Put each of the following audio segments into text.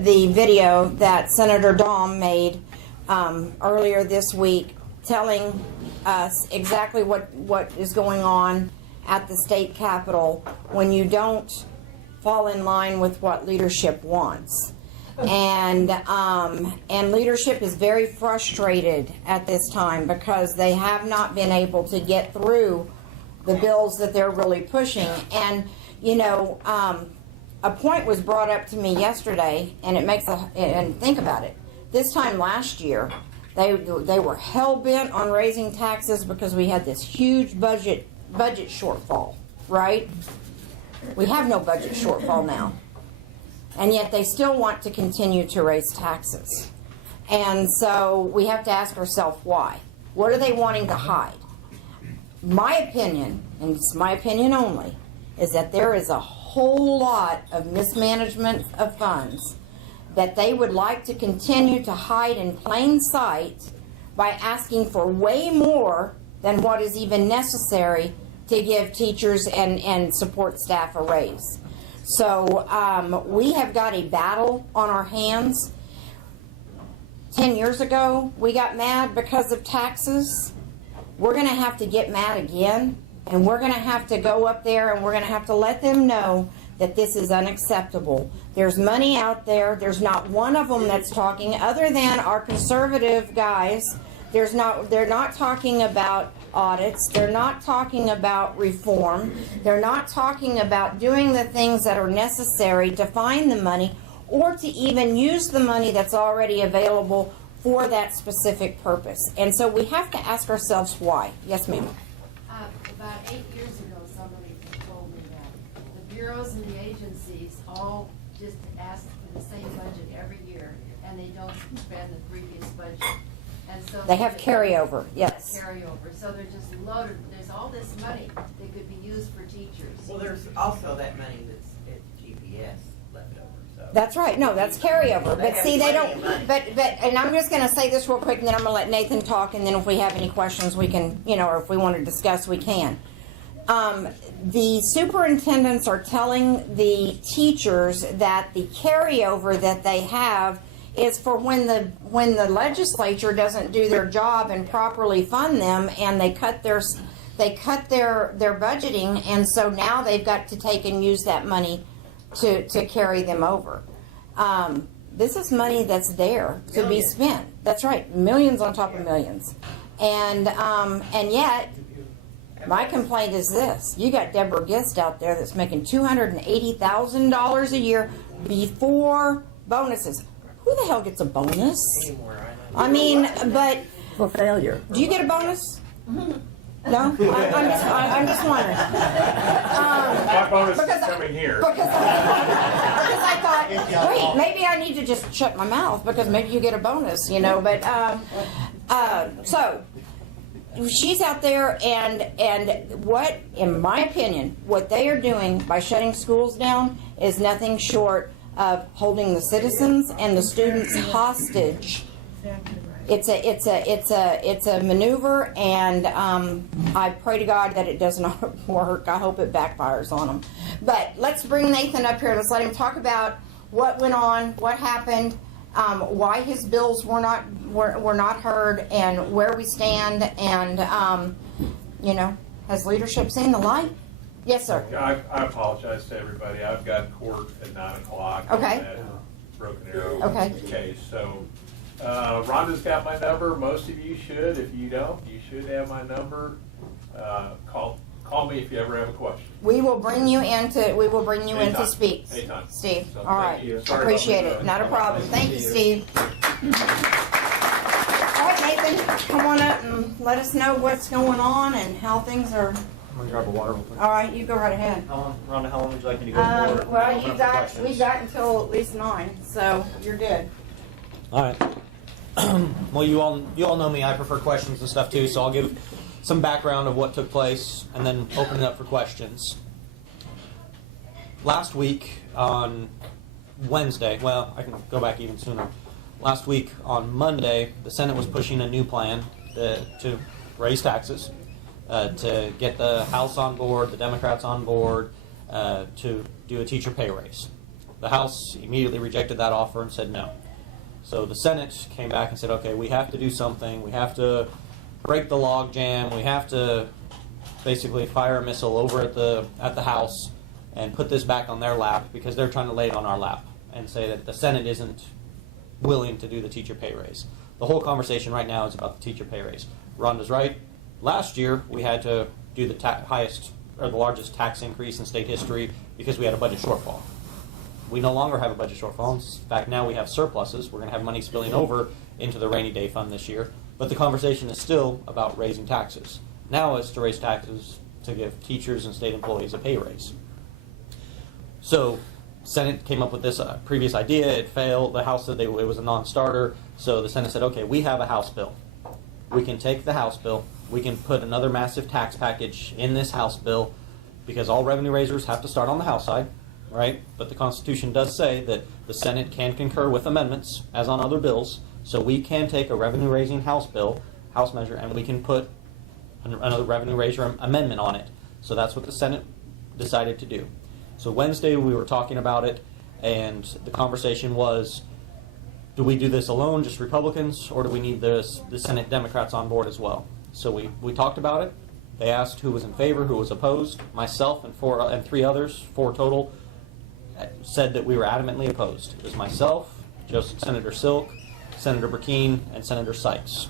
the video that Senator Dahm made earlier this week, telling us exactly what is going on at the state capitol when you don't fall in line with what leadership wants. And leadership is very frustrated at this time because they have not been able to get through the bills that they're really pushing. And you know, a point was brought up to me yesterday, and and think about it. This time last year, they were hell bent on raising taxes because we had this huge budget shortfall, right? We have no budget shortfall now. And yet they still want to continue to raise taxes. And so we have to ask ourselves why. What are they wanting to hide? My opinion, and it's my opinion only, is that there is a whole lot of mismanagement of funds that they would like to continue to hide in plain sight by asking for way more than what is even necessary to give teachers and support staff a raise. So we have got a battle on our hands. 10 years ago, we got mad because of taxes. We're going to have to get mad again, and we're going to have to go up there and we're going to have to let them know that this is unacceptable. There's money out there. There's not one of them that's talking, other than our conservative guys. They're not talking about audits. They're not talking about reform. They're not talking about doing the things that are necessary to find the money or to even use the money that's already available for that specific purpose. And so we have to ask ourselves why. Yes, ma'am. About 8 years ago, somebody told me that the bureaus and the agencies all just ask for the same budget every year, and they don't spend the previous budget. And so they have carryover, yes. Carryover. So they're just loaded. There's all this money that could be used for teachers. Well, there's also that money that's at GPS left over. So. That's right. No, that's carryover. But see, they don't. But and I'm just going to say this real quick, and then I'm going to let Nathan talk, and then if we have any questions, we can, or if we want to discuss, we can. The superintendents are telling the teachers that the carryover that they have is for when the legislature doesn't do their job and properly fund them, and they cut their budgeting, and so now they've got to take and use that money to carry them over. This is money that's there to be spent. That's right, millions on top of millions, and yet my complaint is this: you got Deborah Gist out there that's making $280,000 a year before bonuses. Who the hell gets a bonus? I mean, but for failure. Do you get a bonus? No, I'm just wondering. My bonus is coming here. Because I thought, wait, maybe I need to just shut my mouth because maybe you get a bonus, But so she's out there, and what, in my opinion, what they are doing by shutting schools down is nothing short of holding the citizens and the students hostage. It's a maneuver, and I pray to God that it does not work. I hope it backfires on them. But let's bring Nathan up here. Let's let him talk about what went on, what happened, why his bills were not heard, and where we stand. And has leadership seen the light? Yes, sir. I apologize to everybody. I've got court at 9 o'clock. Okay. On that Broken Arrow Okay. case. So Rhonda's got my number. Most of you should. If you don't, you should have my number. Call me if you ever have a question. We will bring you in to speak, Anytime. Steve. So, all right. Appreciate it. Not a problem. Thank you, Steve. All right, Nathan, come on up and let us know what's going on and how things are. I'm gonna grab a water real quick. All right, you go right ahead. Rhonda, how long would you like me to go for? Well, we've got until at least 9, so you're good. All right. Well, you all know me. I prefer questions and stuff too, so I'll give some background of what took place and then open it up for questions. Last week on Wednesday, well, I can go back even sooner. Last week on Monday, the Senate was pushing a new plan to raise taxes, to get the House on board, the Democrats on board, to do a teacher pay raise. The House immediately rejected that offer and said no. So the Senate came back and said, okay, we have to do something. We have to break the log jam. We have to basically fire a missile over at the House and put this back on their lap because they're trying to lay it on our lap and say that the Senate isn't willing to do the teacher pay raise. The whole conversation right now is about the teacher pay raise. Rhonda's right. Last year, we had to do the highest or the largest tax increase in state history because we had a budget shortfall. We no longer have a budget shortfall. In fact, now we have surpluses. We're going to have money spilling over into the rainy day fund this year. But the conversation is still about raising taxes. Now it's to raise taxes to give teachers and state employees a pay raise. So Senate came up with this previous idea. It failed. The House said it was a non-starter. So the Senate said, okay, we have a House bill. We can take the House bill. We can put another massive tax package in this House bill because all revenue raisers have to start on the House side, right? But the Constitution does say that the Senate can concur with amendments, as on other bills. So we can take a revenue-raising House bill, House measure, and we can put another revenue raiser amendment on it. So that's what the Senate decided to do. So Wednesday we were talking about it, and the conversation was, do we do this alone, just Republicans, or do we need the Senate Democrats on board as well? So we talked about it. They asked who was in favor, who was opposed. Myself and three others, 4 total, said that we were adamantly opposed. It was myself, Senator Silk, Senator Burkeen, and Senator Sykes.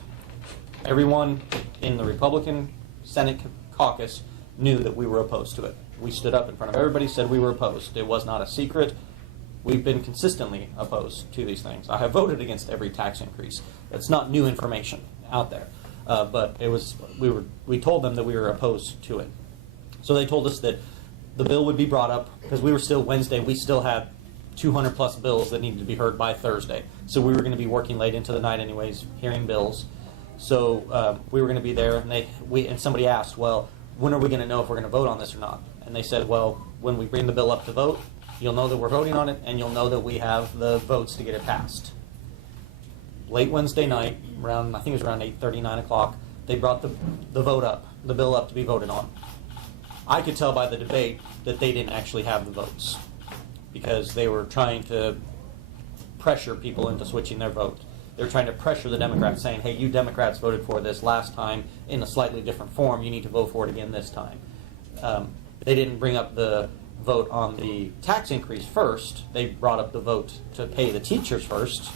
Everyone in the Republican Senate caucus knew that we were opposed to it. We stood up in front of everybody, said we were opposed. It was not a secret. We've been consistently opposed to these things. I have voted against every tax increase. It's not new information out there. But it was we told them that we were opposed to it. So they told us that the bill would be brought up because we still had 200 plus bills that needed to be heard by Thursday. So we were going to be working late into the night anyways, hearing bills. So we were going to be there, and somebody asked, well, when are we going to know if we're going to vote on this or not? And they said, well, when we bring the bill up to vote, you'll know that we're voting on it, and you'll know that we have the votes to get it passed. Late Wednesday night, I think it was around 8:30, 9 o'clock, they brought the bill up to be voted on. I could tell by the debate that they didn't actually have the votes because they were trying to pressure people into switching their vote. They were trying to pressure the Democrats, saying, hey, you Democrats voted for this last time in a slightly different form. You need to vote for it again this time. They didn't bring up the vote on the tax increase first. They brought up the vote to pay the teachers first,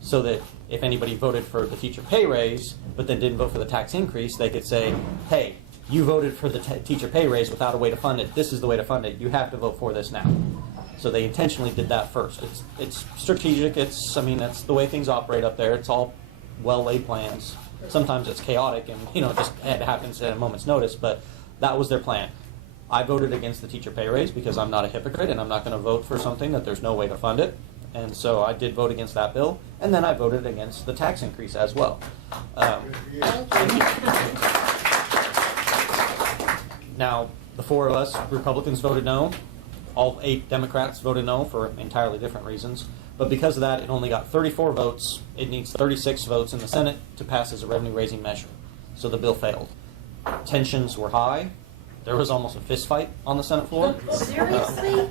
so that if anybody voted for the teacher pay raise but then didn't vote for the tax increase, they could say, hey, you voted for the teacher pay raise without a way to fund it. This is the way to fund it. You have to vote for this now. So they intentionally did that first. It's strategic. That's the way things operate up there. It's all well-laid plans. Sometimes it's chaotic and, it just happens at a moment's notice, but that was their plan. I voted against the teacher pay raise because I'm not a hypocrite and I'm not going to vote for something that there's no way to fund it. And so I did vote against that bill, and then I voted against the tax increase as well. Now, the 4 of us Republicans voted no. All 8 Democrats voted no for entirely different reasons. But because of that, it only got 34 votes. It needs 36 votes in the Senate to pass as a revenue-raising measure. So the bill failed. Tensions were high. There was almost a fist fight on the Senate floor. Seriously?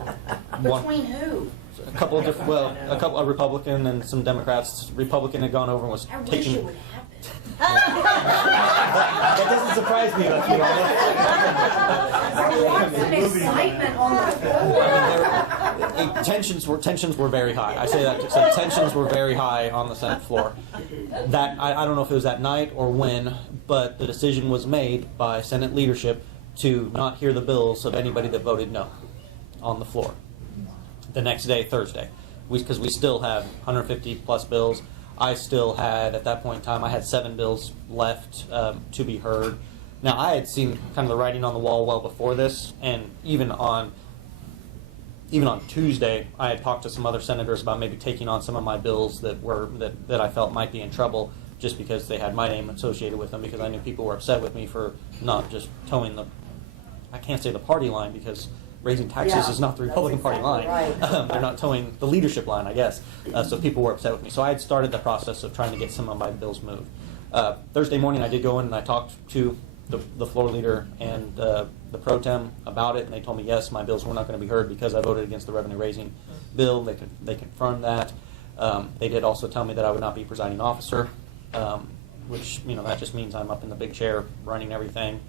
Between who? A couple of Republican and some Democrats. Republican had gone over and was taking. It would happen. That doesn't surprise me, let's be honest. There was some excitement on the floor. Tensions were very high. I say that to say tensions were very high on the Senate floor. That I don't know if it was that night or when, but the decision was made by Senate leadership to not hear the bills of anybody that voted no on the floor. The next day, Thursday, because we still have 150 plus bills. I still had, at that point in time, I had 7 bills left to be heard. Now, I had seen kind of the writing on the wall well before this, and even on Tuesday, I had talked to some other senators about maybe taking on some of my bills that I felt might be in trouble, just because they had my name associated with them, because I knew people were upset with me for not just towing I can't say the party line, because raising taxes is not the Republican Party line. Right. They're not towing the leadership line, I guess. So people were upset with me. So I had started the process of trying to get some of my bills moved. Thursday morning, I did go in and I talked to the floor leader and the pro tem about it, and they told me yes, my bills were not going to be heard because I voted against the revenue raising bill. They confirmed that. They did also tell me that I would not be presiding officer, which that just means I'm up in the big chair running everything.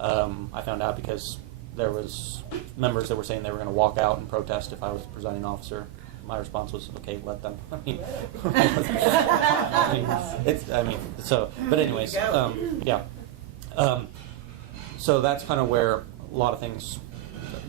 I found out because there was members that were saying they were going to walk out and protest if I was presiding officer. My response was, okay, let them. But anyways, yeah. So that's kind of where a lot of things,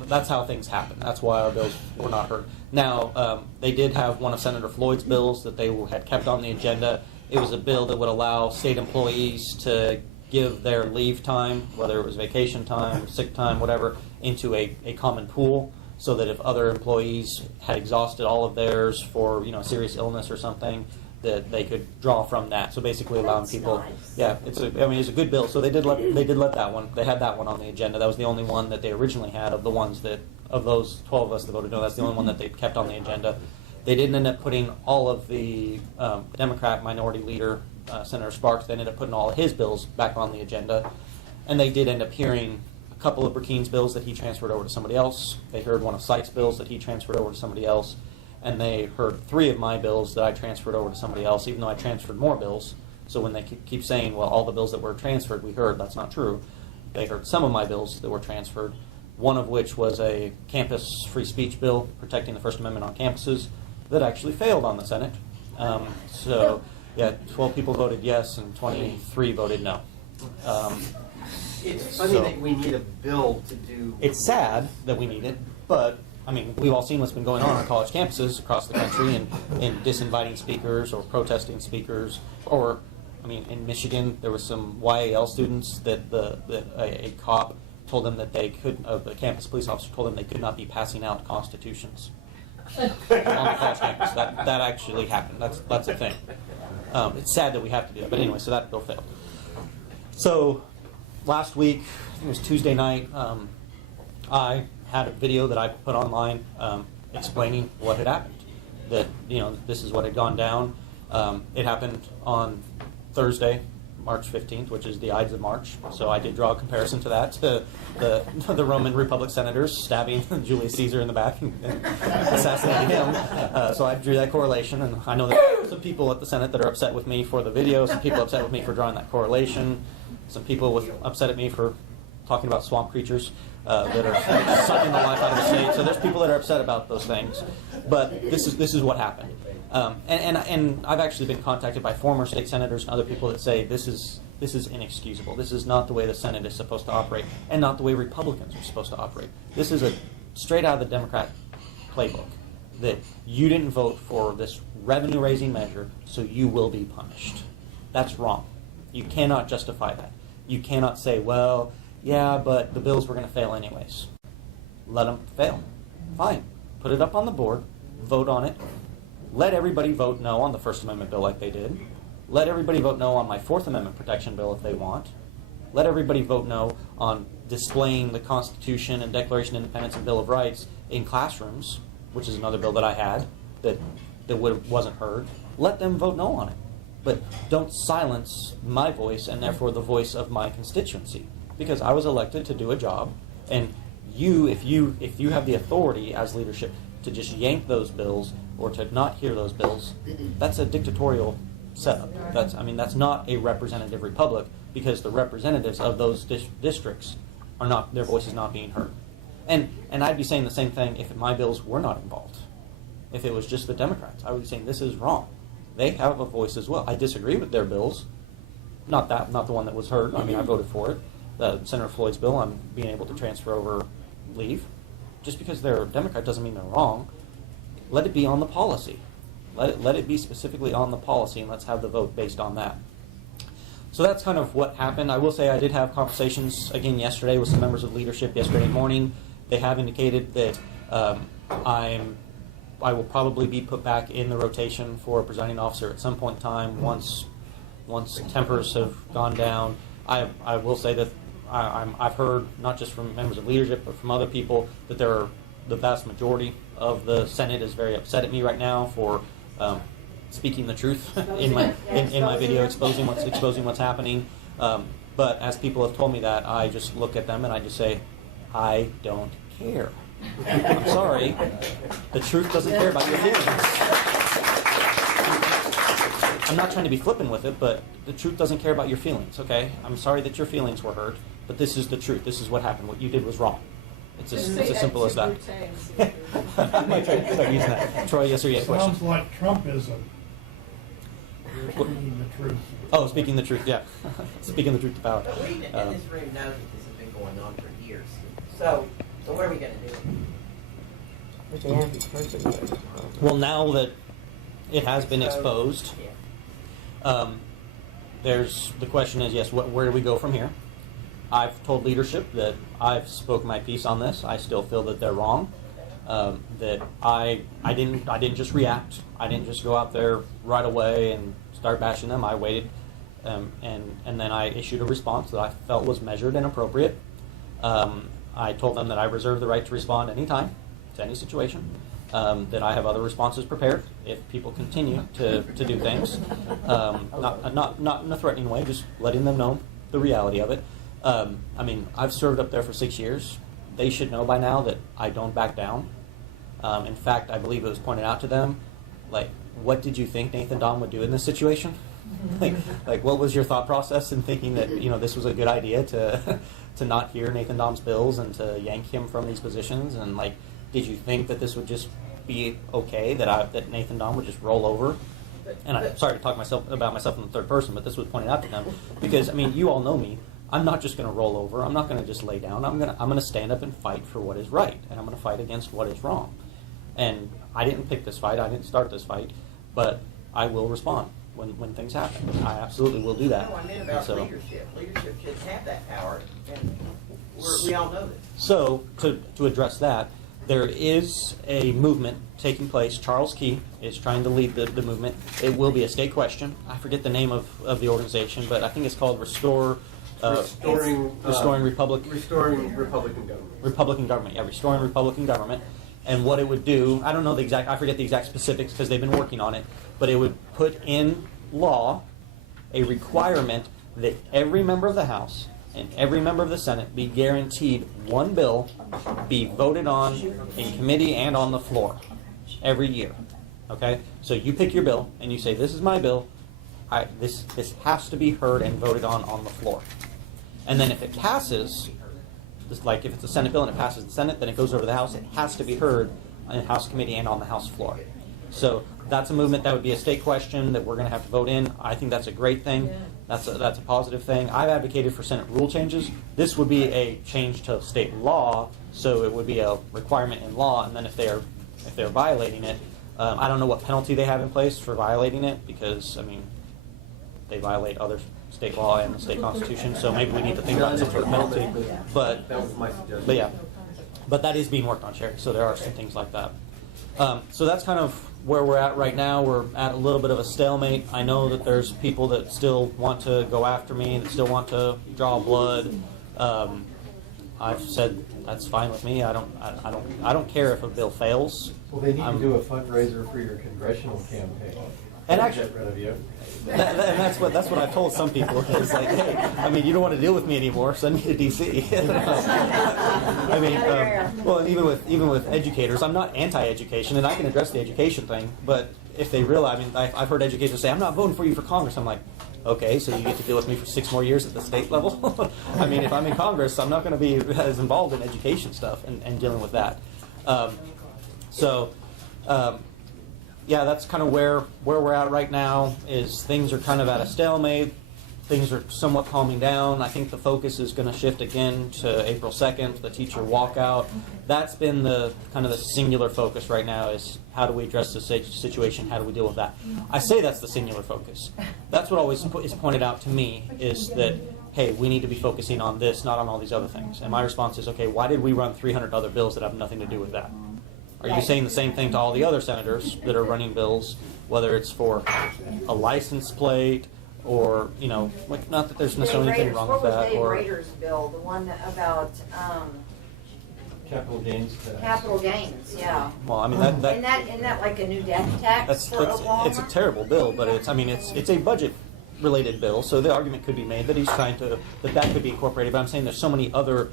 that's how things happen. That's why our bills were not heard. Now, they did have one of Senator Floyd's bills that they had kept on the agenda. It was a bill that would allow state employees to give their leave time, whether it was vacation time, sick time, whatever, into a common pool, so that if other employees had exhausted all of theirs for serious illness or something, that they could draw from that. So basically allowing people, yeah, it's a good bill. So they did let that one. They had that one on the agenda. That was the only one that they originally had of the ones that of those 12 of us that voted no. That's the only one that they kept on the agenda. They didn't end up putting all of the Democrat minority leader, Senator Sparks. They ended up putting all of his bills back on the agenda, and they did end up hearing a couple of Burkeen's bills that he transferred over to somebody else. They heard one of Sykes' bills that he transferred over to somebody else, and they heard 3 of my bills that I transferred over to somebody else, even though I transferred more bills. So when they keep saying, well, all the bills that were transferred we heard, that's not true. They heard some of my bills that were transferred, one of which was a campus free speech bill protecting the First Amendment on campuses that actually failed on the Senate. Yeah, 12 people voted yes and 23 voted no. It's funny that we need a bill to do. It's sad that we need it, but we've all seen what's been going on college campuses across the country and disinviting speakers or protesting speakers. Or, in Michigan, there was some YAL students that a cop told them that they could, the campus police officer told them they could not be passing out constitutions on the college campus. That actually happened. That's a thing. It's sad that we have to do that. But anyway, so that bill failed. So last week, I think it was Tuesday night, I had a video that I put online explaining what had happened. That, this is what had gone down. It happened on Thursday, March 15th, which is the Ides of March. So I did draw a comparison to that, to the Roman Republic senators stabbing Julius Caesar in the back and assassinating him. So I drew that correlation, and I know there are some people at the Senate that are upset with me for the video, some people upset with me for drawing that correlation, some people upset at me for talking about swamp creatures that are sucking the life out of the state. So there's people that are upset about those things. But this is what happened. And I've actually been contacted by former state senators and other people that say this is inexcusable. This is not the way the Senate is supposed to operate, and not the way Republicans are supposed to operate. This is a straight out of the Democrat playbook, that you didn't vote for this revenue-raising measure, so you will be punished. That's wrong. You cannot justify that. You cannot say, well, yeah, but the bills were going to fail anyways. Let them fail. Fine. Put it up on the board. Vote on it. Let everybody vote no on the First Amendment bill like they did. Let everybody vote no on my Fourth Amendment protection bill if they want. Let everybody vote no on displaying the Constitution and Declaration of Independence and Bill of Rights in classrooms, which is another bill that I had that wasn't heard. Let them vote no on it. But don't silence my voice and therefore the voice of my constituency, because I was elected to do a job, and if you have the authority as leadership to just yank those bills or to not hear those bills, that's a dictatorial setup. That's not a representative republic, because the representatives of those districts are not, their voice is not being heard. And I'd be saying the same thing if my bills were not involved. If it was just the Democrats, I would be saying this is wrong. They have a voice as well. I disagree with their bills. Not the one that was heard. I voted for it. Senator Floyd's bill on being able to transfer over leave. Just because they're a Democrat doesn't mean they're wrong. Let it be on the policy. Let it be specifically on the policy, and let's have the vote based on that. So that's kind of what happened. I will say I did have conversations again yesterday with some members of leadership yesterday morning. They have indicated that I will probably be put back in the rotation for a presiding officer at some point in time once tempers have gone down. I will say that I've heard, not just from members of leadership, but from other people, that the vast majority of the Senate is very upset at me right now for speaking the truth in my video, exposing what's happening. But as people have told me that, I just look at them and I just say, I don't care. I'm sorry. The truth doesn't care about your feelings. I'm not trying to be flippant with it, but the truth doesn't care about your feelings, okay? I'm sorry that your feelings were hurt, but this is the truth. This is what happened. What you did was wrong. It's as simple as that. I might try to start using that. Troy, yes or yes question? Sounds like Trumpism. You're speaking the truth. Oh, speaking the truth, yeah. Speaking the truth to power. But we in this room know that this has been going on for years. So what are we gonna do? But the average person would. Well, now that it has been exposed, Yeah. there's the question is, yes, where do we go from here? I've told leadership that I've spoke my piece on this. I still feel that they're wrong. That I didn't just react. I didn't just go out there right away and start bashing them. I waited, and then I issued a response that I felt was measured and appropriate. I told them that I reserve the right to respond anytime to any situation. That I have other responses prepared if people continue to do things, not in a threatening way, just letting them know the reality of it. I mean, I've served up there for 6 years. They should know by now that I don't back down. In fact, I believe it was pointed out to them, like, what did you think Nathan Dahm would do in this situation? like, what was your thought process in thinking that this was a good idea to to not hear Nathan Dahm's bills and to yank him from these positions? And like, did you think that this would just be okay, that Nathan Dahm would just roll over? And I'm sorry to talk about myself in the third person, but this was pointed out to them because I mean, you all know me. I'm not just going to roll over. I'm not going to just lay down. I'm going to stand up and fight for what is right, and I'm going to fight against what is wrong. And I didn't pick this fight. I didn't start this fight, but I will respond when things happen. I absolutely will do that. No, I meant about leadership. Leadership should have that power, and we all know this. So to address that, there is a movement taking place. Charles Key is trying to lead the movement. It will be a state question. I forget the name of the organization, but I think it's called Restoring Republican government. Republican government. Yeah, Restoring Republican Government. And what it would do, I don't know I forget the exact specifics because they've been working on it, but it would put in law a requirement that every member of the House and every member of the Senate be guaranteed one bill be voted on in committee and on the floor every year. Okay? So you pick your bill and you say, this is my bill. This has to be heard and voted on the floor. And then if it passes, just like if it's a Senate bill and it passes the Senate, then it goes over to the House. It has to be heard in House committee and on the House floor. So that's a movement that would be a state question that we're going to have to vote in. I think that's a great thing. That's a positive thing. I've advocated for Senate rule changes. This would be a change to state law, so it would be a requirement in law. And then if they're violating it, I don't know what penalty they have in place for violating it because I mean they violate other state law and the state constitution. So maybe we need to think about some sort of penalty. But That was my suggestion. But yeah, but that is being worked on, Sherry. So there are some things like that. So that's kind of where we're at right now. We're at a little bit of a stalemate. I know that there's people that still want to go after me, that still want to draw blood. I've said that's fine with me. I don't care if a bill fails. Well, they need to do a fundraiser for your congressional campaign. And actually, Get rid of you. and that's what I've told some people. It's like, hey, I mean, you don't want to deal with me anymore. Send me to D.C. I mean, well, even with educators, I'm not anti-education, and I can address the education thing. But if they realize, I mean, I've heard educators say, I'm not voting for you for Congress. I'm like, okay, so you get to deal with me for 6 more years at the state level. I mean, if I'm in Congress, I'm not going to be as involved in education stuff and dealing with that. Yeah, that's kind of where we're at right now. Is things are kind of at a stalemate. Things are somewhat calming down. I think the focus is going to shift again to April 2nd, the teacher walkout. That's been the kind of the singular focus right now. Is how do we address the situation? How do we deal with that? I say that's the singular focus. That's what always is pointed out to me is that, hey, we need to be focusing on this, not on all these other things. And my response is, okay, why did we run 300 other bills that have nothing to do with that? Are you saying the same thing to all the other senators that are running bills, whether it's for a license plate or, like, not that there's necessarily anything wrong with that. What was Dave Or Rader's bill, the one about Capital gains tax. capital gains, yeah. well, I mean, Isn't that like a new death tax for Oklahoma? it's a terrible bill, but it's a budget related bill, so the argument could be made that he's trying to that could be incorporated. But I'm saying there's so many other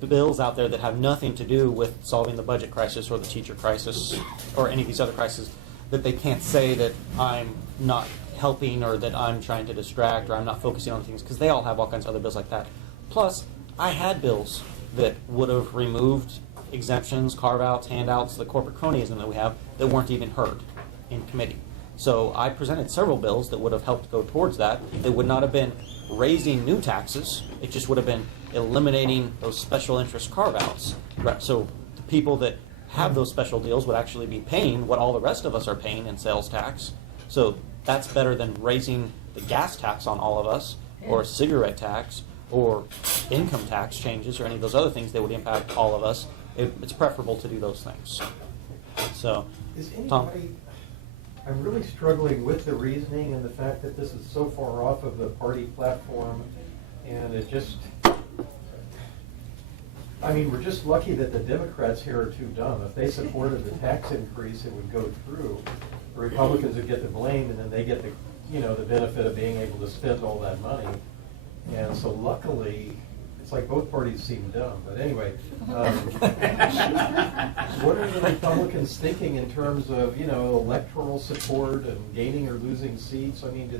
bills out there that have nothing to do with solving the budget crisis or the teacher crisis or any of these other crises, that they can't say that I'm not helping or that I'm trying to distract or I'm not focusing on things, because they all have all kinds of other bills like that. Plus, I had bills that would have removed exemptions, carve-outs, handouts, the corporate cronyism that we have that weren't even heard in committee. So I presented several bills that would have helped go towards that. That would not have been raising new taxes. It just would have been eliminating those special interest carve-outs. Right. So the people that have those special deals would actually be paying what all the rest of us are paying in sales tax. So that's better than raising the gas tax on all of us, or cigarette tax, or income tax changes, or any of those other things that would impact all of us. It's preferable to do those things. So, Is Tom? anybody, I'm really struggling with the reasoning and the fact that this is so far off of the party platform, and it just, I mean, we're just lucky that the Democrats here are too dumb. If they supported the tax increase, it would go through. The Republicans would get the blame, and then they get the, the benefit of being able to spend all that money. And so luckily, it's like both parties seem dumb. But anyway, what are the Republicans thinking in terms of, electoral support and gaining or losing seats? I mean,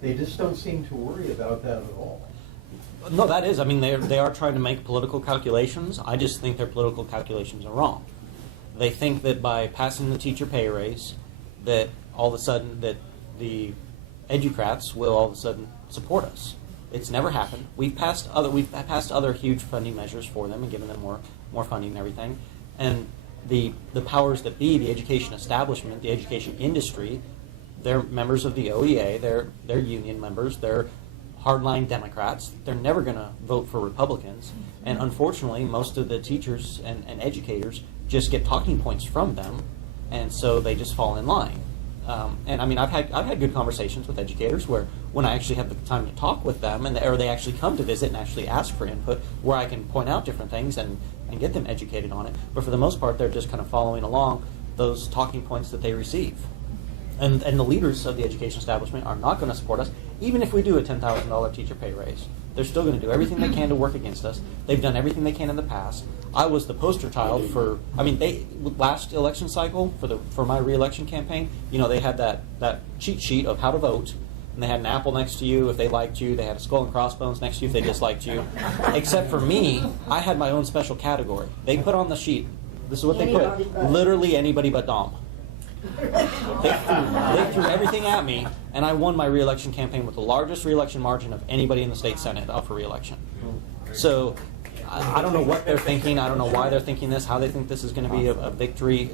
they just don't seem to worry about that at all. No, that is. I mean, they are trying to make political calculations. I just think their political calculations are wrong. They think that by passing the teacher pay raise, that all of a sudden that the educrats will all of a sudden support us. It's never happened. We've passed other huge funding measures for them and given them more funding and everything. And the powers that be, the education establishment, the education industry, they're members of the OEA. They're union members. They're hardline Democrats. They're never going to vote for Republicans. And unfortunately, most of the teachers and educators just get talking points from them, and so they just fall in line. And I mean, I've had good conversations with educators where when I actually have the time to talk with them, or they actually come to visit and actually ask for input, where I can point out different things and get them educated on it. But for the most part, they're just kind of following along those talking points that they receive. And the leaders of the education establishment are not going to support us, even if we do a $10,000 teacher pay raise. They're still going to do everything they can to work against us. They've done everything they can in the past. I was the poster child for, last election cycle for my re-election campaign, they had that cheat sheet of how to vote, and they had an apple next to you if they liked you. They had a skull and crossbones next to you if they disliked you. Except for me, I had my own special category. They put on the sheet, this is what they put, literally anybody but Dahm. They threw everything at me, and I won my re-election campaign with the largest re-election margin of anybody in the state Senate up for re-election. So I don't know what they're thinking. I don't know why they're thinking this, how they think this is going to be a victory.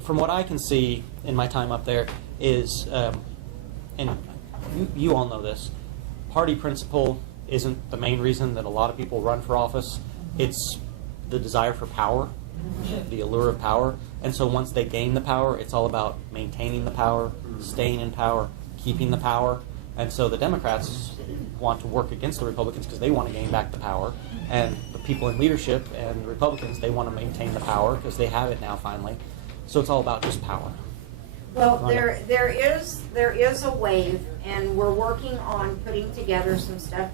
From what I can see in my time up there is, and you all know this, party principle isn't the main reason that a lot of people run for office. It's the desire for power, the allure of power. And so once they gain the power, it's all about maintaining the power, staying in power, keeping the power. And so the Democrats want to work against the Republicans because they want to gain back the power. And the people in leadership and the Republicans, they want to maintain the power because they have it now finally. So it's all about just power. Well, there is a wave, and we're working on putting together some stuff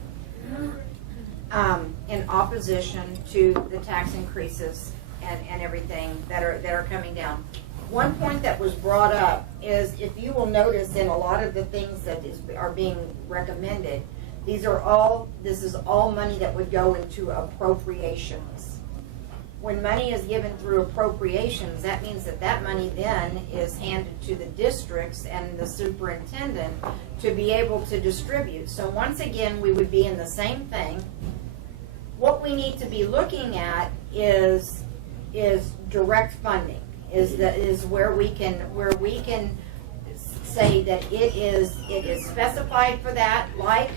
in opposition to the tax increases and everything that are coming down. One point that was brought up is, if you will notice in a lot of the things that are being recommended, this is all money that would go into appropriations. When money is given through appropriations, that means that money then is handed to the districts and the superintendent to be able to distribute. So once again, we would be in the same thing. What we need to be looking at is direct funding. Is where we can say that it is specified for that, like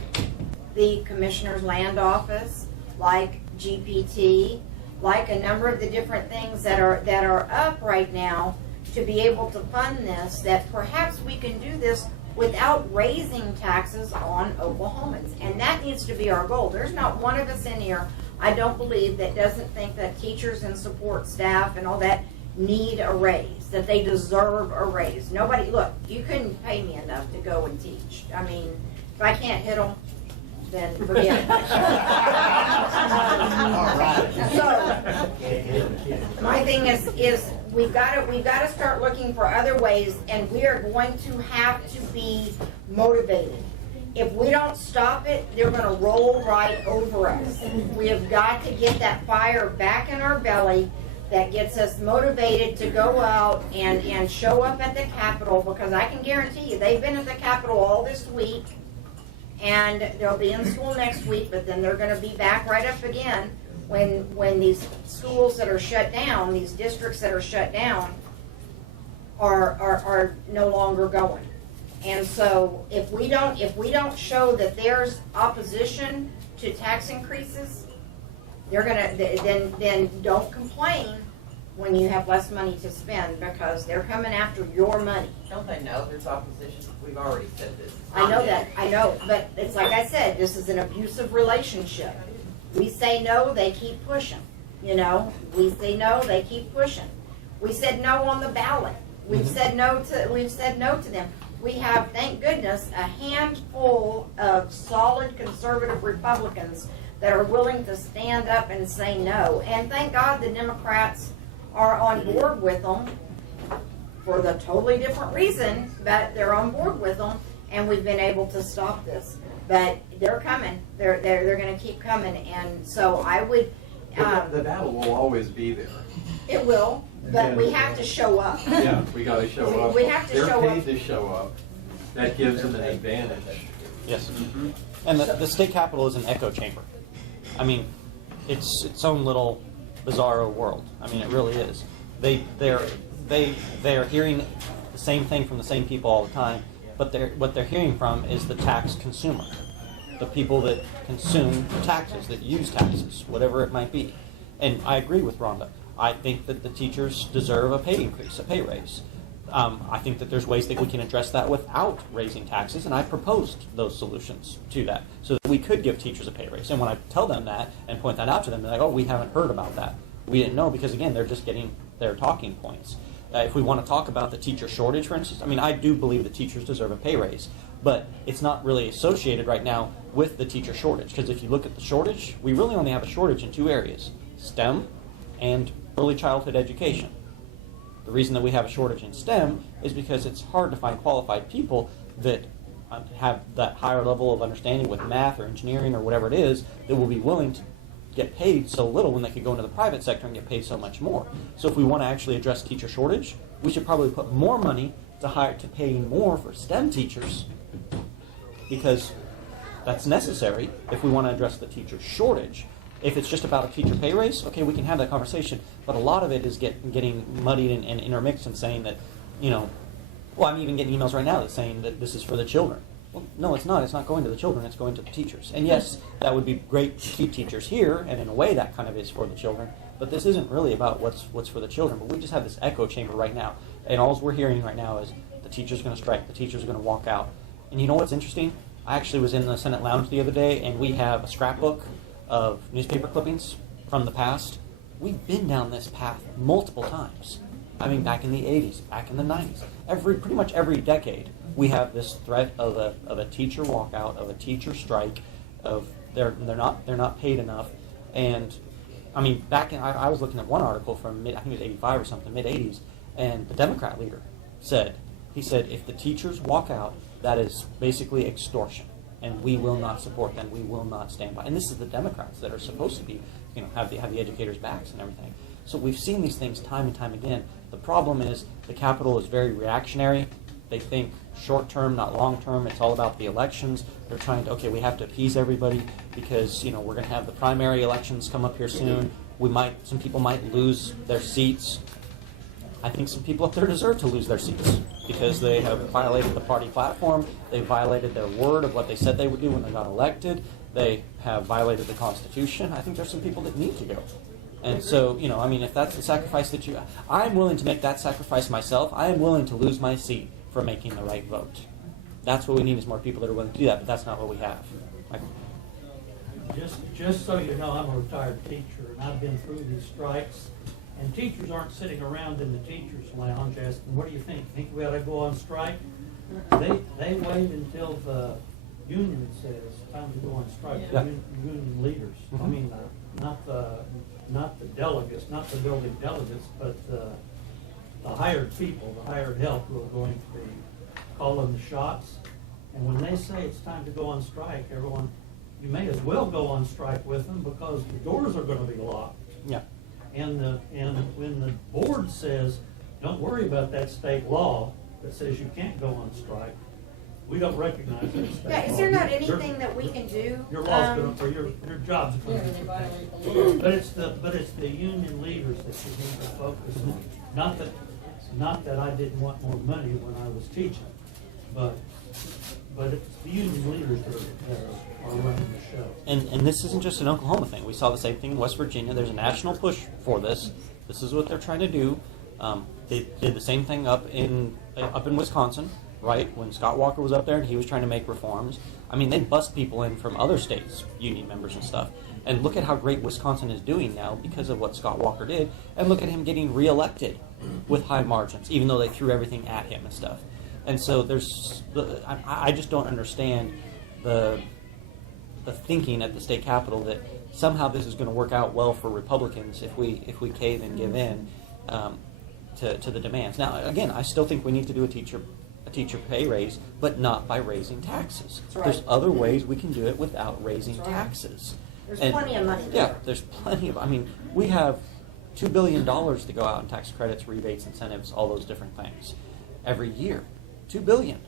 the Commissioner's Land Office, like GPT, like a number of the different things that are up right now to be able to fund this, that perhaps we can do this without raising taxes on Oklahomans. And that needs to be our goal. There's not one of us in here, I don't believe, that doesn't think that teachers and support staff and all that need a raise, that they deserve a raise. Nobody, look, you couldn't pay me enough to go and teach. I mean, if I can't hit them, then forget it. So, my thing is we've got to start looking for other ways, and we are going to have to be motivated. If we don't stop it, they're going to roll right over us. We have got to get that fire back in our belly that gets us motivated to go out and show up at the Capitol, because I can guarantee you they've been at the Capitol all this week, and they'll be in school next week, but then they're going to be back right up again when these schools that are shut down, these districts that are shut down, are no longer going. And so if we don't show that there's opposition to tax increases, they're gonna then don't complain when you have less money to spend, because they're coming after your money. Don't they know there's opposition? We've already said this. I know that, I know, but it's like I said, this is an abusive relationship. We say no, they keep pushing. You know, we say no, they keep pushing. We said no on the ballot. We've said no to them. We have, thank goodness, a handful of solid conservative Republicans that are willing to stand up and say no. And thank God the Democrats are on board with them for the totally different reason, but they're on board with them, and we've been able to stop this. But they're coming. They're going to keep coming, and so I would. The battle will always be there. It will, but we have to show up. Yeah, we got to show up. We have to show up. They're paid to show up. That gives them an advantage. Yes. And the state capitol is an echo chamber. I mean, it's its own little bizarro world. I mean, it really is. They're hearing the same thing from the same people all the time, but what they're hearing from is the tax consumer, the people that consume taxes, that use taxes, whatever it might be. And I agree with Rhonda. I think that the teachers deserve a pay increase, a pay raise. I think that there's ways that we can address that without raising taxes, and I proposed those solutions to that so that we could give teachers a pay raise. And when I tell them that and point that out to them, they're like, oh, we haven't heard about that. We didn't know, because, again, they're just getting their talking points. If we want to talk about the teacher shortage, for instance, I mean, I do believe that teachers deserve a pay raise, but it's not really associated right now with the teacher shortage, because if you look at the shortage, we really only have a shortage in two areas, STEM and early childhood education. The reason that we have a shortage in STEM is because it's hard to find qualified people that have that higher level of understanding with math or engineering or whatever it is that will be willing to get paid so little when they could go into the private sector and get paid so much more. So if we want to actually address teacher shortage, we should probably put more money to paying more for STEM teachers, because that's necessary if we want to address the teacher shortage. If it's just about a teacher pay raise, okay, we can have that conversation. But a lot of it is getting muddied and intermixed and saying that, well, I'm even getting emails right now that's saying that this is for the children. Well, no, it's not. It's not going to the children. It's going to the teachers. And yes, that would be great to keep teachers here, and in a way that kind of is for the children. But this isn't really about what's for the children. But we just have this echo chamber right now. And all we're hearing right now is the teacher's going to strike. The teacher's going to walk out. And you know what's interesting? I actually was in the Senate lounge the other day, and we have a scrapbook of newspaper clippings from the past. We've been down this path multiple times. I mean, back in the 80s, back in the 90s. Pretty much every decade, we have this threat of a teacher walkout, of a teacher strike, of they're not paid enough. And I mean, I was looking at one article from I think it was 85 or something, mid 80s, and the Democrat leader said if the teachers walk out, that is basically extortion, and we will not support them. We will not stand by. And this is the Democrats that are supposed to be, have the educators' backs and everything. So we've seen these things time and time again. The problem is the Capitol is very reactionary. They think short term, not long term. It's all about the elections. They're trying to, we have to appease everybody because, we're going to have the primary elections come up here soon. Some people might lose their seats. I think some people up there deserve to lose their seats because they have violated the party platform. They violated their word of what they said they would do when they got elected. They have violated the Constitution. I think there's some people that need to go. And so, if that's the sacrifice that I'm willing to make that sacrifice myself. I am willing to lose my seat for making the right vote. That's what we need, is more people that are willing to do that, but that's not what we have. Just so you know, I'm a retired teacher, and I've been through these strikes, and teachers aren't sitting around in the teachers' lounge asking, what do you think? Think we ought to go on strike? They wait until the union says time to go on strike, Yeah. union leaders. I Mhm. mean, not the delegates, not the building delegates, but the hired people, the hired help who are going to be calling the shots. And when they say it's time to go on strike, everyone, you may as well go on strike with them because the doors are gonna be locked. Yeah. And when the board says, don't worry about that state law that says you can't go on strike, we don't recognize that state law. Yeah, is there not Your- anything that we can do? Your law's gonna, or your job's gonna be protected. But it's the union leaders that you need to focus on. Not that I didn't want more money when I was teaching, but it's the union leaders that are running the show. And this isn't just an Oklahoma thing. We saw the same thing in West Virginia. There's a national push for this. This is what they're trying to do. They did the same thing up in Wisconsin, right? When Scott Walker was up there and he was trying to make reforms. I mean, they bust people in from other states, union members and stuff. And look at how great Wisconsin is doing now because of what Scott Walker did. And look at him getting reelected with high margins, even though they threw everything at him and stuff. And so I just don't understand the thinking at the state capitol that somehow this is going to work out well for Republicans if we cave and give in to the demands. Now, again, I still think we need to do a teacher pay raise, but not by raising taxes. That's right. There's other ways we can do it without raising That's right. taxes. There's And- plenty of money Yeah, there. there's plenty of. I mean, we have $2 billion to go out in tax credits, rebates, incentives, all those different things every year. $2 billion.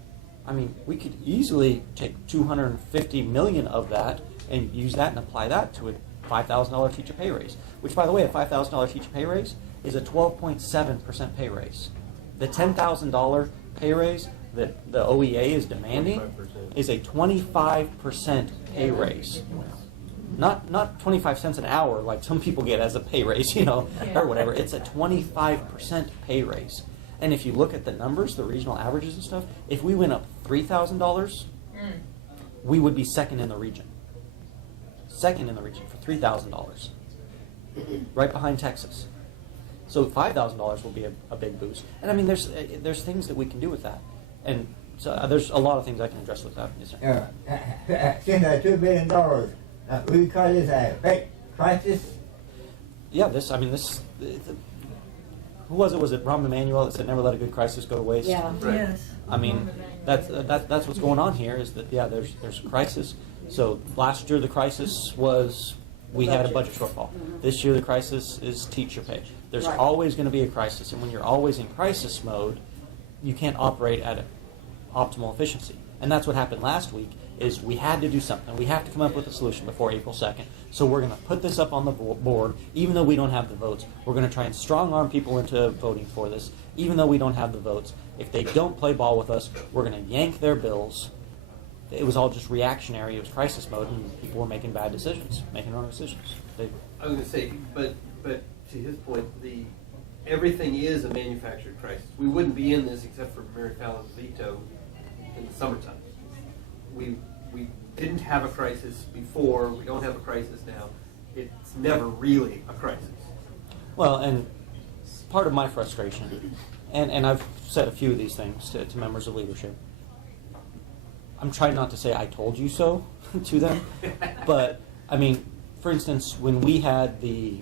I mean, we could easily take $250 million of that and use that and apply that to a $5,000 teacher pay raise. Which, by the way, a $5,000 teacher pay raise is a 12.7% pay raise. The $10,000 pay raise that the OEA is demanding is a 25% pay raise. Not 25 cents an hour like some people get as a pay raise, or whatever. It's a 25% pay raise. And if you look at the numbers, the regional averages and stuff, if we went up $3,000, we would be second in the region. Second in the region for $3,000. Right behind Texas. So $5,000 will be a big boost. And I mean, there's things that we can do with that. And so there's a lot of things I can address with that. Yes, sir. Since $2 billion, we call this a fake crisis. Yeah, who was it? Was it Rahm Emanuel that said never let a good crisis go to waste? Yeah. Right. Yes. I mean, that's what's going on here is that, yeah, there's a crisis. So last year the crisis was we had a budget shortfall. This year the crisis is teacher pay. There's Right. always going to be a crisis. And when you're always in crisis mode, you can't operate at optimal efficiency. And that's what happened last week is we had to do something. We have to come up with a solution before April 2nd. So we're going to put this up on the board, even though we don't have the votes. We're going to try and strong-arm people into voting for this, even though we don't have the votes. If they don't play ball with us, we're going to yank their bills. It was all just reactionary. It was crisis mode, and people were making bad decisions, making wrong decisions. I was going to say, but to his point, everything is a manufactured crisis. We wouldn't be in this except for Mary Fallon's veto in the summertime. We didn't have a crisis before. We don't have a crisis now. It's never really a crisis. Well, and part of my frustration, and I've said a few of these things to members of leadership, I'm trying not to say I told you so to them, but, I mean, for instance, when we had the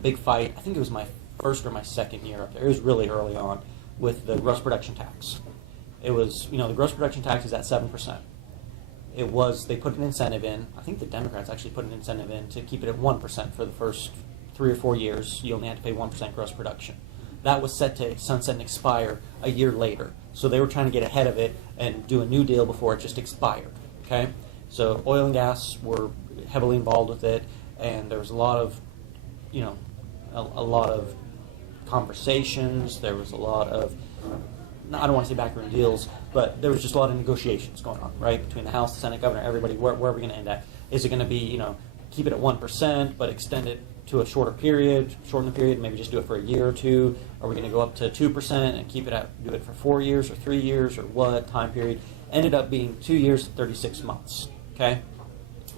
big fight, I think it was my first or my second year up there, it was really early on, with the gross production tax. It was, the gross production tax is at 7%. It was, they put an incentive in, I think the Democrats actually put an incentive in to keep it at 1% for the first 3 or 4 years. You only had to pay 1% gross production. That was set to sunset and expire a year later. So they were trying to get ahead of it and do a new deal before it just expired. Okay? So oil and gas were heavily involved with it, and there was a lot of, a lot of conversations. There was a lot of, I don't want to say backroom deals, but there was just a lot of negotiations going on, right, between the House, the Senate, Governor, everybody. Where are we going to end at? Is it going to be, keep it at 1%, but extend it to a shorten the period, maybe just do it for a year or two? Are we going to go up to 2% and keep it do it for 4 years or 3 years or what time period? Ended up being 2 years and 36 months, okay?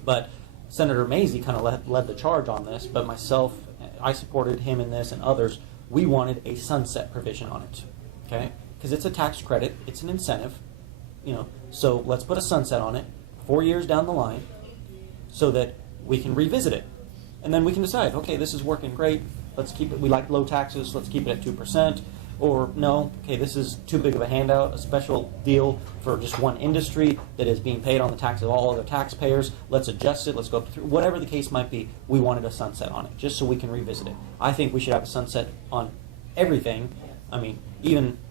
But Senator Mazie kind of led the charge on this, but myself, I supported him in this and others. We wanted a sunset provision on it, okay? Because it's a tax credit, it's an incentive, so let's put a sunset on it 4 years down the line so that we can revisit it. And then we can decide, okay, this is working great. Let's keep it. We like low taxes. Let's keep it at 2%. Or no, okay, this is too big of a handout, a special deal for just one industry that is being paid on the tax of all other taxpayers. Let's adjust it. Let's go through. Whatever the case might be, we wanted a sunset on it just so we can revisit it. I think we should have a sunset on everything. I mean,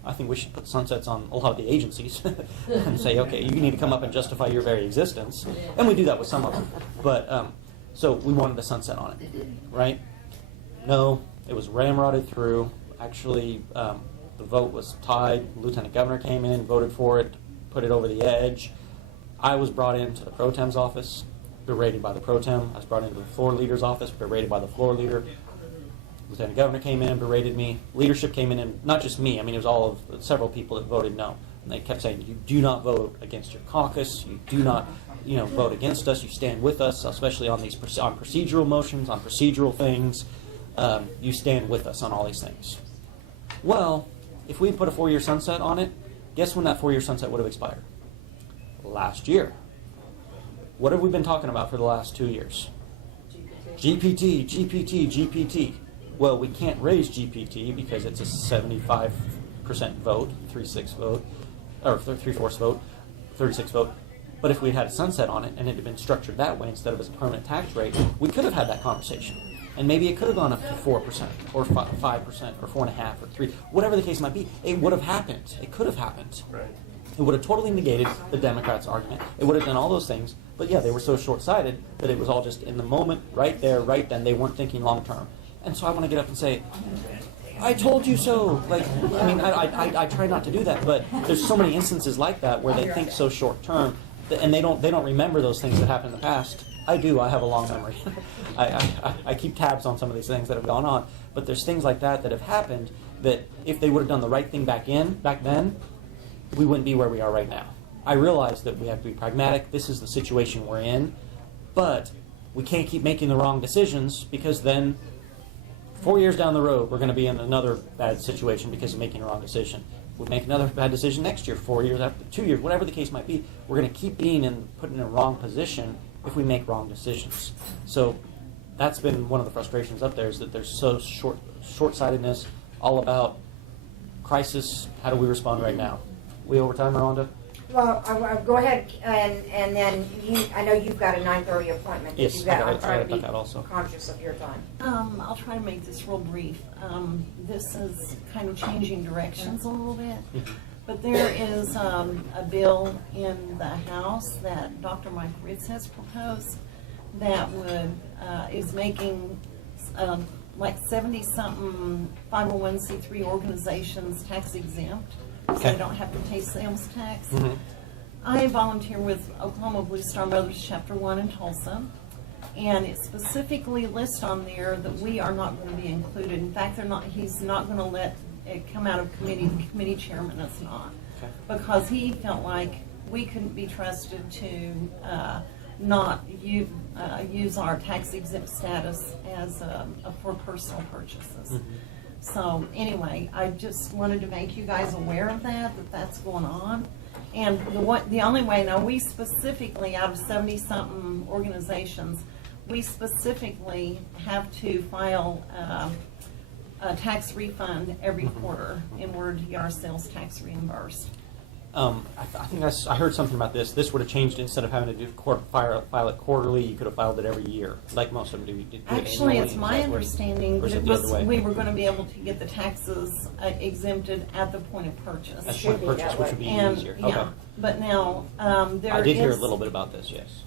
I think we should put sunsets on a lot of the agencies and say, okay, you need to come up and justify your very existence. And we do that with some of them. But so we wanted a sunset on it, right? No, it was ramrodded through. Actually, the vote was tied. Lieutenant Governor came in, voted for it, put it over the edge. I was brought into the pro tem's office, berated by the pro tem. I was brought into the floor leader's office, berated by the floor leader. Lieutenant Governor came in and berated me. Leadership came in, and not just me. I mean, it was all of several people that voted no. And they kept saying, "You do not vote against your caucus. You do not, vote against us. You stand with us, especially on these on procedural motions, on procedural things. You stand with us on all these things." Well, if we put a 4-year sunset on it, guess when that 4-year sunset would have expired? Last year. What have we been talking about for the last 2 years? GPT, GPT, GPT. Well, we can't raise GPT because it's a 75% vote, 3/6 vote, or 3/4 vote, 36 vote. But if we had a sunset on it and it had been structured that way instead of as a permanent tax rate, we could have had that conversation. And maybe it could have gone up to 4% or 5% or 4.5% or 3%, whatever the case might be. It would have happened. It could have happened. Right. It would have totally negated the Democrats' argument. It would have done all those things. But yeah, they were so short-sighted that it was all just in the moment, right there, right then. They weren't thinking long-term. And so I want to get up and say, I told you so. I try not to do that, but there's so many instances like that where they think so short-term, and they don't remember those things that happened in the past. I do. I have a long memory. I keep tabs on some of these things that have gone on. But there's things like that have happened that if they would have done the right thing back then, we wouldn't be where we are right now. I realize that we have to be pragmatic. This is the situation we're in. But we can't keep making the wrong decisions because then 4 years down the road, we're going to be in another bad situation because of making a wrong decision. We'll make another bad decision next year, 4 years after, 2 years, whatever the case might be. We're going to keep being put in a wrong position if we make wrong decisions. So that's been one of the frustrations up there is that there's so short-sightedness, all about crisis. How do we respond right now? We over time, Miranda? Well, go ahead, and then I know you've got a 9:30 appointment. That Yes, you've got. I I'm trying to got be that also. conscious of your time. I'll try to make this real brief. This is kind of changing directions a little bit. But there is a bill in the House that Dr. Mike Ritz has proposed that is making like 70-something 501c3 organizations tax exempt, so Okay. they don't have to pay sales tax. Mm-hmm. I volunteer with Oklahoma Blue Star Mothers Chapter 1 in Tulsa, and it specifically lists on there that we are not going to be included. In fact, he's not going to let it come out of committee. The committee chairman is not, Okay. because he felt like we couldn't be trusted to not use our tax exempt status as for personal purchases. Mm-hmm. So anyway, I just wanted to make you guys aware of that's going on. And the only way, now we specifically, out of 70-something organizations, we specifically have to file a tax refund every quarter in order to get our sales tax reimbursed. I think I heard something about this. This would have changed. Instead of having to file it quarterly, you could have filed it every year, like most of them do. Actually, annually. it's my understanding that we were going to be able to get the taxes exempted at the point of purchase. At point of purchase, which would be easier. Okay. Yeah, but now there I did hear a is- little bit about this. Yes.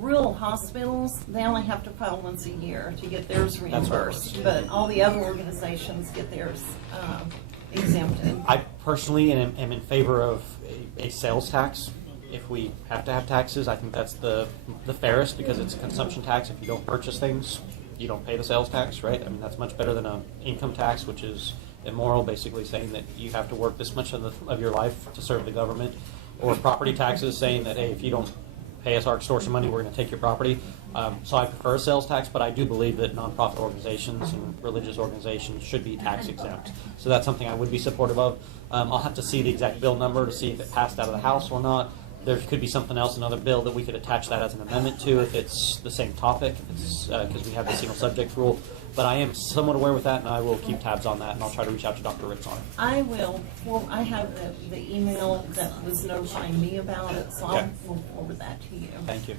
Rural hospitals, they only have to file once a year to get theirs That's what it was. reimbursed, but all the other organizations get theirs exempted. I personally am in favor of a sales tax. If we have to have taxes, I think that's the fairest because it's a consumption tax. If you don't purchase things, you don't pay the sales tax, right? I mean, that's much better than an income tax, which is immoral, basically saying that you have to work this much of your life to serve the government, or property taxes saying that, hey, if you don't pay us our extortion money, we're going to take your property. So I prefer a sales tax, but I do believe that nonprofit organizations and religious organizations should be tax exempt. So that's something I would be supportive of. I'll have to see the exact bill number to see if it passed out of the House or not. there could be something else, another bill that we could attach that as an amendment to if it's the same topic, if it's because we have the single subject rule. But I am somewhat aware with that, and I will keep tabs on that, and I'll try to reach out to Dr. Ritz on it. I will. Well, I have the email that was notifying me about it, so Okay. I'll forward that to you. Thank you.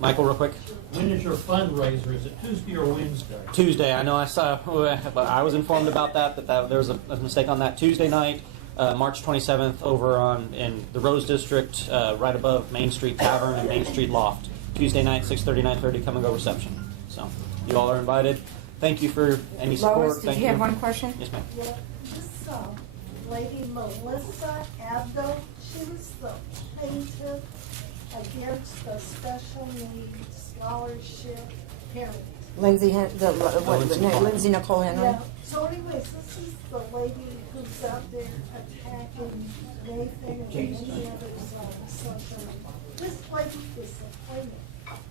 Michael, real quick. When is your fundraiser? Is it Tuesday or Wednesday? Tuesday. I know I saw, but I was informed about that there was a mistake on that. Tuesday night, March 27th, over in the Rose District, right above Main Street Tavern and Main Street Loft. Tuesday night, 6:30, 9:30, come and go reception. So you all are invited. Thank you for any support. Lois, did Thank you have one question? Yes, ma'am. Yeah, this lady Melissa Abdo, she was the plaintiff against the special needs scholarship parent. Lindsay, Nicole. Lindsay Nicole Henry. Yeah, so anyways, this is the lady who's out there attacking Nathan and many others on social media. This lady is a plaintiff.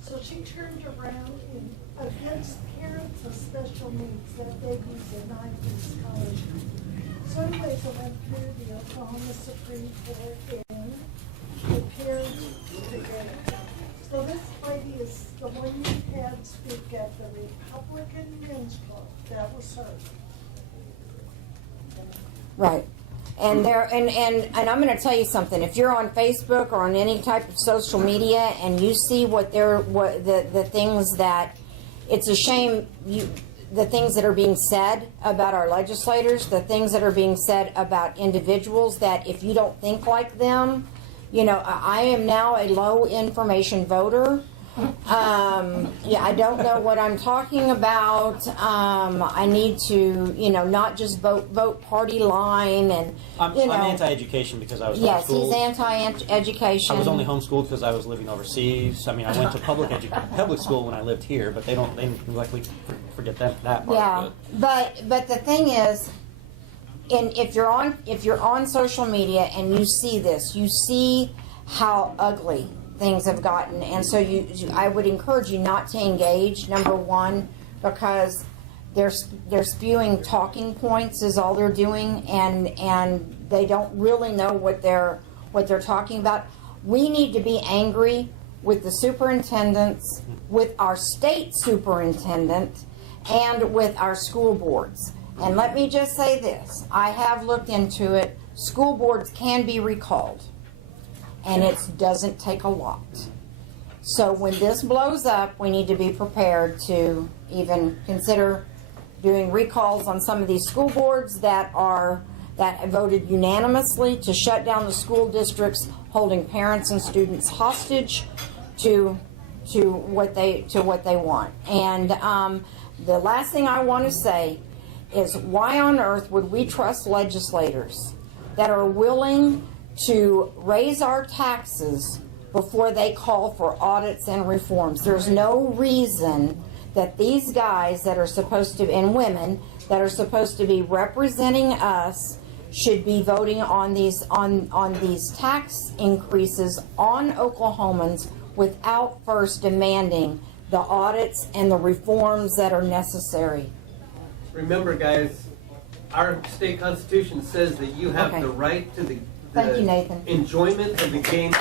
So she turned around and against parents of special needs that they be denied this scholarship. So anyways, I went through the Oklahoma Supreme Court and the parents together. So this lady is the one you had speak at the Republican Men's Club. That was her. Right. And I'm going to tell you something. If you're on Facebook or on any type of social media and you see the things that, it's a shame, the things that are being said about our legislators, the things that are being said about individuals, that if you don't think like them, I am now a low information voter. I don't know what I'm talking about. I need to, not just vote party line and, I'm anti-education because I was yes, homeschooled. he's anti-education. I was only homeschooled because I was living overseas. I mean, I went to public school when I lived here, but they likely forget that part. Yeah, but the thing is, if you're on social media and you see this, you see how ugly things have gotten, and so I would encourage you not to engage. Number one, because they're spewing talking points is all they're doing, and they don't really know what they're talking about. We need to be angry with the superintendents, with our state superintendent, and with our school boards. And let me just say this: I have looked into it. School boards can be recalled, and it doesn't take a lot. So when this blows up, we need to be prepared to even consider doing recalls on some of these school boards that have voted unanimously to shut down the school districts, holding parents and students hostage to what they want. And the last thing I want to say is, why on earth would we trust legislators that are willing to raise our taxes before they call for audits and reforms? There's no reason that these guys that are supposed to, and women that are supposed to be representing us, should be voting on these tax increases on Oklahomans without first demanding the audits and the reforms that are necessary. Remember, guys, our state constitution says that you have Okay. the right to the Thank you, Nathan. enjoyment of the game.